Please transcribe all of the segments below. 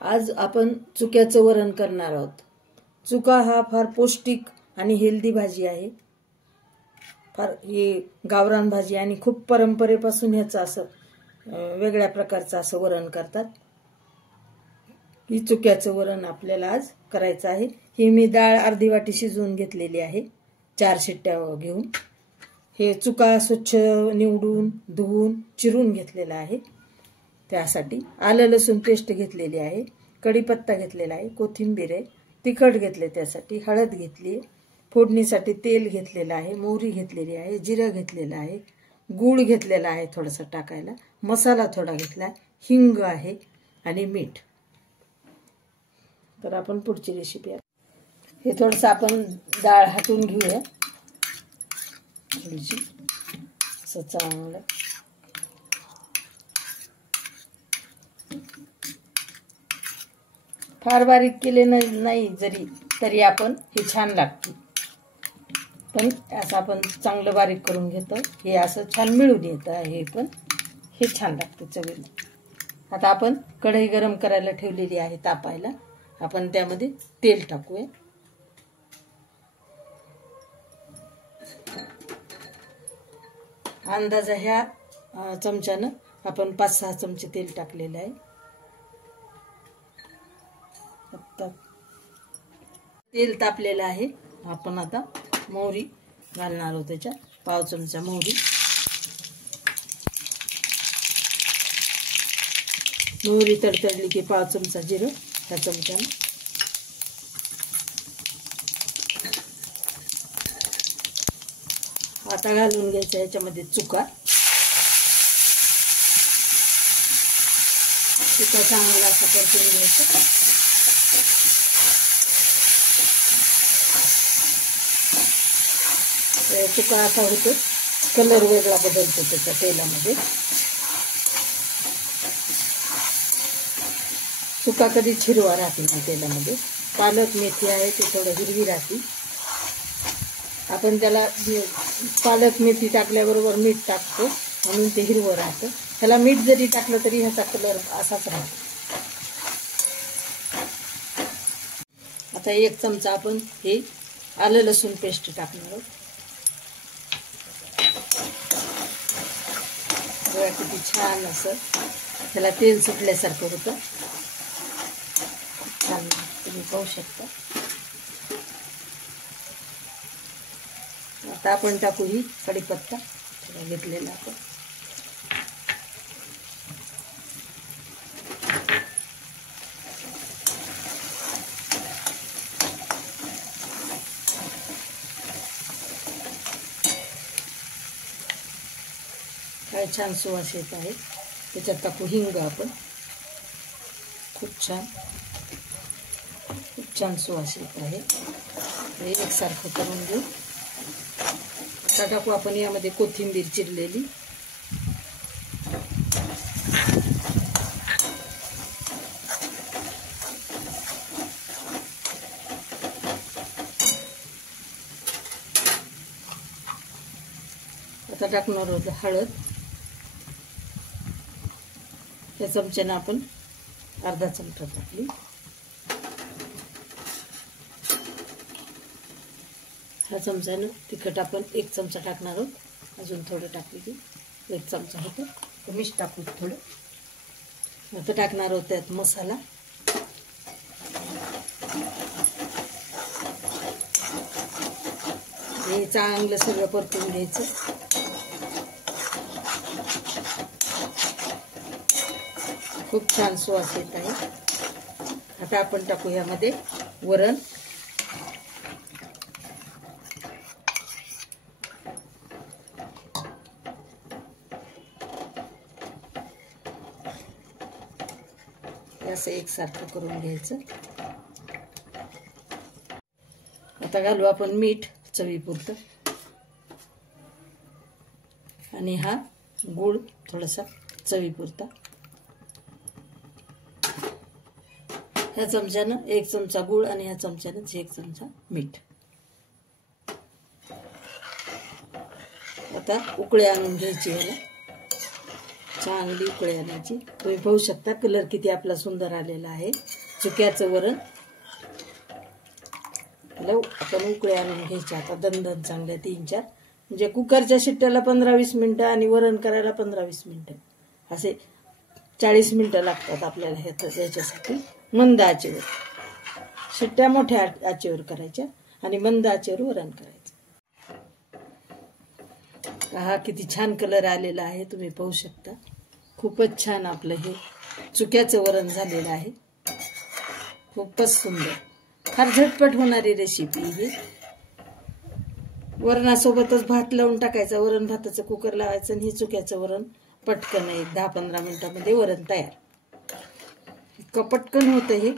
आज आपण चुक्याचं वरण करणार आहोत। चुका हा फार पौष्टिक आणि हेल्दी भाजी आहे। फार ही गावरान भाजी आणि खूप परंपरेपासून ह्याचं असं वेगळ्या प्रकारचं असं वरण करतात। ही चुक्याचं वरण आपल्याला आज करायचं आहे। ही मी डाळ अर्धी वाटी शिजवून घेतलेली आहे 4 शिट्ट्या घेऊन। हे चुका स्वच्छ निवडून धुवून चिरून घेतलेला आहे। त्यासाठी आलं लसूण पेस्ट घेतलेली आहे, कढीपत्ता घेतलेला आहे, कोथिंबीर आहे, तिखट घेतले, त्यासाठी हळद घेतली, फोडणीसाठी तेल घेतलेलं आहे, मोहरी घेतलेली आहे, जिरं घेतलेलं आहे, गूळ घेतलेला आहे थोडासा टाकायला, मसाला थोडा घेतला, हिंग आहे आणि मीठ। तर आपण पुढची रेसिपी हे थोडंसं आपण डाळ हाटून घेऊया। असं चांगलं फार बारीक केले नाही जरी तरी आपण हे छान लागते, पण असं आपण चांगलं बारीक करून घेतो। हे असं छान मिळून येतं, हे पण हे छान लागतं चवीला। आता आपण कढई गरम करायला ठेवलेली आहे तापायला। आपण त्यामध्ये तेल टाकूया। अंदाजा ह्या चमच्यानं आपण 5-6 चमचे तेल टाकलेले आहे। तेल तापलेलं आहे। आपण आता मोहरी घालणार आहोत, त्याच्यात 1/2 चमचा मोहरी। मोहरी तडतडली की 1/2 चमचा जिरं ह्या चमच्यानं। आता घालून घ्यायचं याच्यामध्ये चुका चांगला असं परतून घ्यायचं। चुका असा होतो, कलर वेगळा बदलतो त्याच्या तेलामध्ये। चुका कधी हिरवा राहते नाही तेलामध्ये। पालक मेथी आहे ते थोडं हिरवी राहते। आपण त्याला पालक मेथी टाकल्याबरोबर मीठ टाकतो म्हणून ते हिरवं राहतं। त्याला मीठ जरी टाकलं तरी ह्याचा कलर असाच राहतो। आता 1 चमचा आपण हे आलं लसूण पेस्ट टाकणार आहोत। बघा किती छान असं त्याला तेल सुटल्यासारखं होतं, छान तुम्ही पाहू शकता। आता आपण टाकू ही कढीपत्ता थोडा घेतलेला आपण। काय छान सुवास येत आहे। त्याच्यात टाकू हिंग आपण। खूप छान सुवास येत आहे। हे एकसारखं करून घेऊ। आता टाकू आपण यामध्ये कोथिंबीर चिरलेली। आता टाकणार आहोत हळद। या चमच्यानं आपण अर्धा चमचा टाकली। ह्या चमच्यानं तिखट आपण 1 चमचा टाकणार आहोत। अजून थोडं टाकली की 1 चमचा होतं, मीठ टाकू थोडं। आता टाकणार आहोत त्यात मसाला। हे चांगलं सगळं परतून घ्यायचं। खूप छान सुवास येत आहे। आता आपण टाकू यामध्ये वरण। असं एकसारखं करून घ्यायचं। आता घालू आपण मीठ चवीपुरतं आणि हा गूळ थोडासा चवीपुरता। ह्या चमच्यानं 1 चमचा गूळ आणि ह्या चमच्यानं 1 चमचा मीठ। आता उकळी आणून घ्यायची याला। चांगली उकळी आणायची. तुम्ही पाहू शकता कलर किती आपला सुंदर आलेला आहे. चुक्याचं वरण आपण उकळी आणून घ्यायची आता दणदण चांगल्या 3-4. म्हणजे कुकरच्या शिट्ट्याला 15-20 मिनिटं आणि वरण करायला 15-20 मिनिटं, असे 40 मिनिटं लागतात आपल्याला याच्यासाठी. मंद आचेवर, शिट्ट्या मोठ्या आचेवर करायच्या आणि मंद आचेवर वरण करायचं. हा किती छान कलर आलेला आहे, तुम्ही पाहू शकता. खूपच छान आपलं हे चुक्याचं वरण झालेलं आहे. खूपच सुंदर, फार झटपट होणारी रेसिपी ही. वरणासोबतच भात लावून टाकायचा, वरण भाताचं कुकर लावायचं आणि हे चुक्याचं वरण पटकन 10-15 मिनिटांमध्ये वरण तयार. इतकं पटकन होतं हे.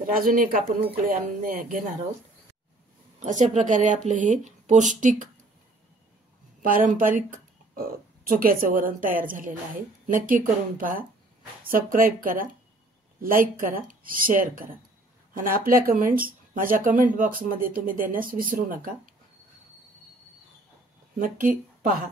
तर अजून एक आपण उकळी आणून घेणार आहोत. अशा प्रकारे आपलं हे पौष्टिक पारंपरिक चुक्याचं वरण तयार झालेलं आहे. नक्की करून पहा. सबस्क्राईब करा, लाईक करा, शेअर करा आणि आपल्या कमेंट्स माझ्या कमेंट बॉक्समध्ये तुम्ही देण्यास विसरू नका. नक्की पहा.